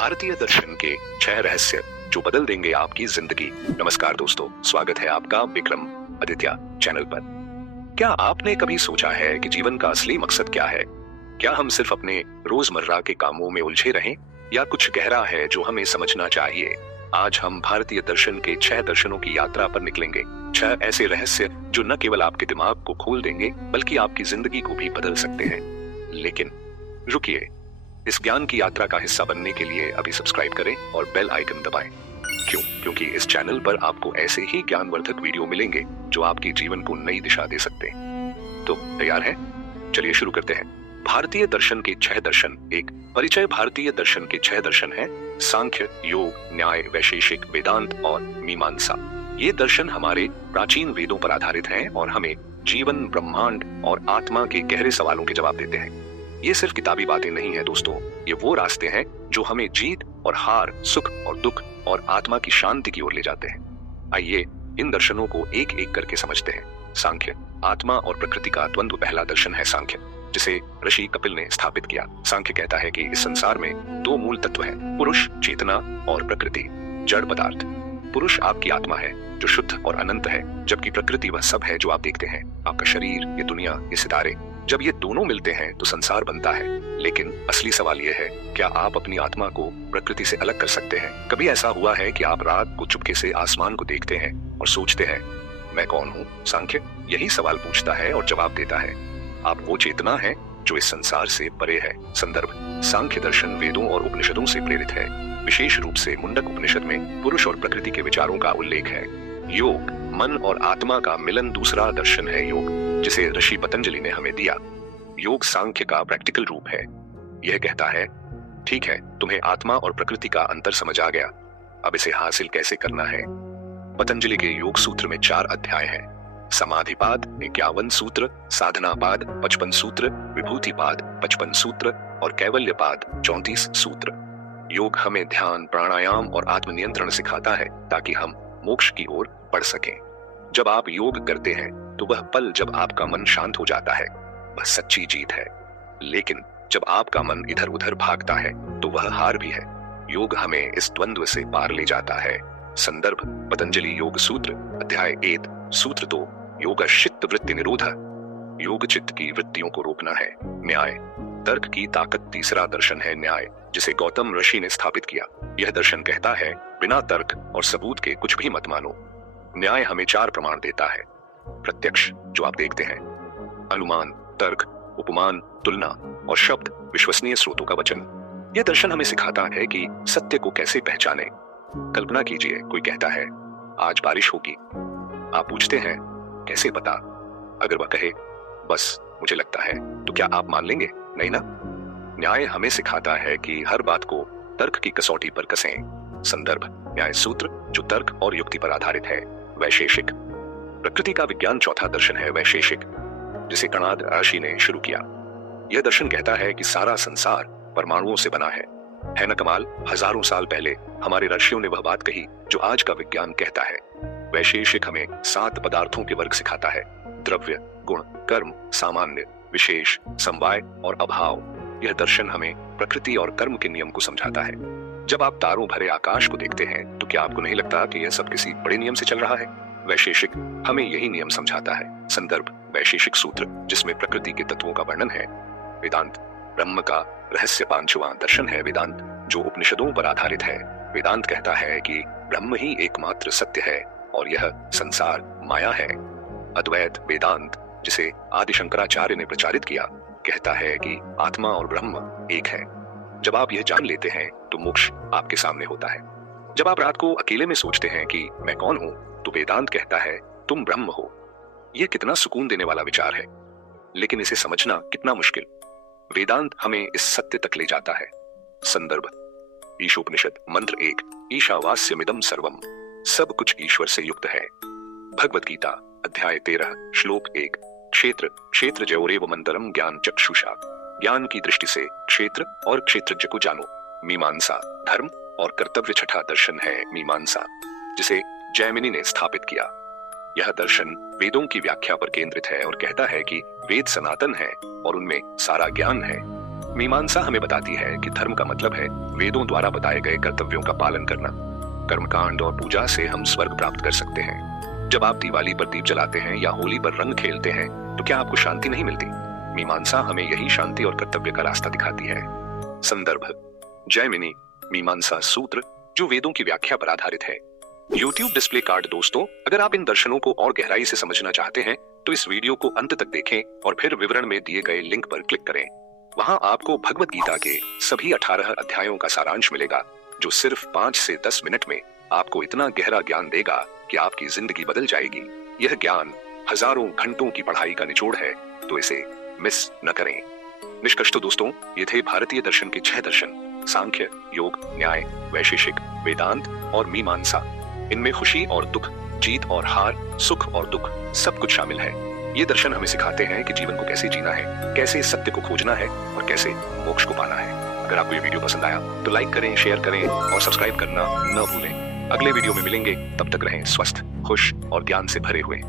भारतीय दर्शन के 6 रहस्य जो बदल देंगे आपकी जिंदगी। नमस्कार दोस्तों, स्वागत है आपका विक्रम आदित्य चैनल पर। क्या आपने कभी सोचा है कि जीवन का असली मकसद क्या है? क्या हम सिर्फ अपने रोजमर्रा के कामों में उलझे रहें या कुछ गहरा है जो हमें समझना चाहिए? आज हम भारतीय दर्शन के 6 दर्शनों की यात्रा पर निकलेंगे। 6 ऐसे रहस्य जो न केवल आपके दिमाग को खोल देंगे बल्कि आपकी जिंदगी को भी बदल सकते हैं। लेकिन रुकिए, इस ज्ञान की यात्रा का हिस्सा बनने के लिए अभी सब्सक्राइब करें और बेल आइकन दबाएं। क्यों? क्योंकि इस चैनल पर आपको ऐसे ही ज्ञानवर्धक वीडियो मिलेंगे जो आपके जीवन को नई दिशा दे सकते हैं। तो तैयार हैं? चलिए शुरू करते हैं। भारतीय दर्शन के 6 दर्शन। एक परिचय। भारतीय दर्शन के 6 दर्शन हैं सांख्य, योग, न्याय, वैशेषिक, वेदांत और मीमांसा। ये दर्शन हमारे प्राचीन वेदों पर आधारित हैं और हमें जीवन, ब्रह्मांड और आत्मा के गहरे सवालों के जवाब देते हैं। ये सिर्फ किताबी बातें नहीं है दोस्तों, ये वो रास्ते हैं जो हमें जीत और हार, सुख और दुख और आत्मा की शांति की ओर ले जाते हैं। आइए इन दर्शनों को एक एक करके समझते हैं। सांख्य। आत्मा और प्रकृति का द्वंद्व। पहला दर्शन है सांख्य, जिसे ऋषि कपिल ने स्थापित किया। सांख्य कहता है कि इस संसार में 2 मूल तत्व हैं, पुरुष चेतना और प्रकृति जड़ पदार्थ। पुरुष आपकी आत्मा है जो शुद्ध और अनंत है, जबकि प्रकृति वह सब है जो आप देखते हैं, आपका शरीर, ये दुनिया, ये सितारे। जब ये दोनों मिलते हैं तो संसार बनता है। लेकिन असली सवाल यह है, क्या आप अपनी आत्मा को प्रकृति से अलग कर सकते हैं? कभी ऐसा हुआ है कि आप रात को चुपके से आसमान को देखते हैं और सोचते हैं, मैं कौन हूँ? सांख्य यही सवाल पूछता है और जवाब देता है, आप वो चेतना है जो इस संसार से परे है। संदर्भ। सांख्य दर्शन वेदों और उपनिषदों से प्रेरित है। विशेष रूप से मुंडक उपनिषद में पुरुष और प्रकृति के विचारों का उल्लेख है। योग। मन और आत्मा का मिलन। दूसरा दर्शन है योग, जिसे ऋषि पतंजलि ने हमें दिया। योग सांख्य का प्रैक्टिकल रूप है। यह कहता है, ठीक है, तुम्हें आत्मा और प्रकृति का अंतर समझ आ गया, अब इसे हासिल कैसे करना है? पतंजलि के योग सूत्र में 4 अध्याय हैं। समाधिपाद 51 सूत्र, साधनापाद 55 सूत्र, विभूतिपाद 55 सूत्र और कैवल्यपाद 34 सूत्र। योग हमें ध्यान, प्राणायाम और आत्मनियंत्रण सिखाता है ताकि हम मोक्ष की ओर बढ़ सकें। जब आप योग करते हैं तो वह पल जब आपका मन शांत हो जाता है वह सच्ची जीत है। लेकिन जब आपका मन इधर उधर भागता है तो वह हार भी है। योग हमें इस द्वंद्व से पार ले जाता है। संदर्भ। पतंजलि योग सूत्र अध्याय 1 सूत्र 2, योग चित्त वृत्ति निरोध। योग चित्त की वृत्तियों को रोकना है। न्याय। तर्क की ताकत। तीसरा दर्शन है न्याय, जिसे गौतम ऋषि ने स्थापित किया। यह दर्शन कहता है, बिना तर्क और सबूत के कुछ भी मत मानो। न्याय हमें 4 प्रमाण देता है। प्रत्यक्ष, जो आप देखते हैं, अनुमान, तर्क, उपमान, तुलना और शब्द, विश्वसनीय स्रोतों का वचन। यह दर्शन हमें सिखाता है कि सत्य को कैसे पहचाने। कल्पना कीजिए, कोई कहता है आज बारिश होगी। आप पूछते हैं कैसे पता? अगर वह कहे बस मुझे लगता है, तो क्या आप मान लेंगे? नहीं ना। न्याय हमें सिखाता है कि हर बात को तर्क की कसौटी पर कसें। संदर्भ। न्याय सूत्र जो तर्क और युक्ति पर आधारित है। वैशेषिक। प्रकृति का विज्ञान। चौथा दर्शन है वैशेषिक, जिसे कणाद ऋषि ने शुरू किया। यह दर्शन कहता है कि सारा संसार परमाणुओं से बना है न कमाल? हजारों साल पहले हमारे ऋषियों ने वह बात कही जो आज का विज्ञान कहता है। वैशेषिक हमें 7 पदार्थों के वर्ग सिखाता है। द्रव्य, गुण, कर्म, सामान्य, विशेष, समवाय और अभाव। यह दर्शन हमें प्रकृति और कर्म के नियम को समझाता है। जब आप तारों भरे आकाश को देखते हैं तो क्या आपको नहीं लगता कि यह सब किसी बड़े नियम से चल रहा है? वैशेषिक हमें यही नियम समझाता है। संदर्भ। वैशेषिक सूत्र जिसमें प्रकृति के तत्वों का वर्णन है। वेदांत। ब्रह्म का रहस्य। 5वां दर्शन है वेदांत, जो उपनिषदों पर आधारित है। वेदांत कहता है कि ब्रह्म ही एकमात्र सत्य है और यह संसार माया है। अद्वैत वेदांत, जिसे आदि शंकराचार्य ने प्रचारित किया, कहता है कि आत्मा और ब्रह्म एक है। जब आप यह जान लेते हैं तो मोक्ष आपके सामने होता है। जब आप रात को अकेले में सोचते हैं कि मैं कौन हूं, तो वेदांत कहता है तुम ब्रह्म हो। यह कितना सुकून देने वाला विचार है, लेकिन इसे समझना कितना मुश्किल। वेदांत हमें इस सत्य तक ले जाता है। संदर्भ। ईशोपनिषद मंत्र 1, ईशावास्यमिदं सर्वम। सब कुछ ईश्वर से युक्त है। भगवत गीता अध्याय 13 श्लोक 1, क्षेत्र क्षेत्र जयोरेव मंतरम ज्ञान चक्षुषा। ज्ञान की दृष्टि से क्षेत्र और क्षेत्रज्ञ को जानो। मीमांसा। धर्म और कर्तव्य। छठा दर्शन है मीमांसा, जिसे जैमिनी ने स्थापित किया। यह दर्शन वेदों की व्याख्या पर केंद्रित है और कहता है कि वेद सनातन है और उनमें सारा ज्ञान है। मीमांसा हमें बताती है कि धर्म का मतलब है वेदों द्वारा बताए गए कर्तव्यों का पालन करना। कर्मकांड और पूजा से हम स्वर्ग प्राप्त कर सकते हैं। जब आप दिवाली पर दीप जलाते हैं या होली पर रंग खेलते हैं तो क्या आपको शांति नहीं मिलती? मीमांसा हमें यही शांति और कर्तव्य का रास्ता दिखाती है। संदर्भ: जैमिनी मीमांसा सूत्र, जो वेदों की व्याख्या पर आधारित है। YouTube display card. दोस्तों, अगर आप इन दर्शनों को और गहराई से समझना चाहते हैं तो इस वीडियो को अंत तक देखें और फिर विवरण में दिए गए लिंक पर क्लिक करें। वहां आपको भगवत गीता के सभी 18 अध्यायों का सारांश मिलेगा, जो सिर्फ 5 से 10 मिनट में आपको इतना गहरा ज्ञान देगा कि आपकी जिंदगी बदल जाएगी। यह ज्ञान हजारों घंटों की पढ़ाई का निचोड़ है, तो इसे मिस न करें। निष्कर्ष तो दोस्तों, ये थे भारतीय दर्शन के 6 दर्शन: सांख्य, योग, न्याय, वैशेषिक, वेदांत और मीमांसा। इनमें खुशी और दुख, जीत और हार, सुख और दुख सब कुछ शामिल है। ये दर्शन हमें सिखाते हैं कि जीवन को कैसे जीना है, कैसे सत्य को खोजना है और कैसे मोक्ष को पाना है। अगर आपको ये वीडियो पसंद आया तो लाइक करें, शेयर करें और सब्सक्राइब करना न भूलें। अगले वीडियो में मिलेंगे, तब तक रहें स्वस्थ, खुश और ज्ञान से भरे हुए।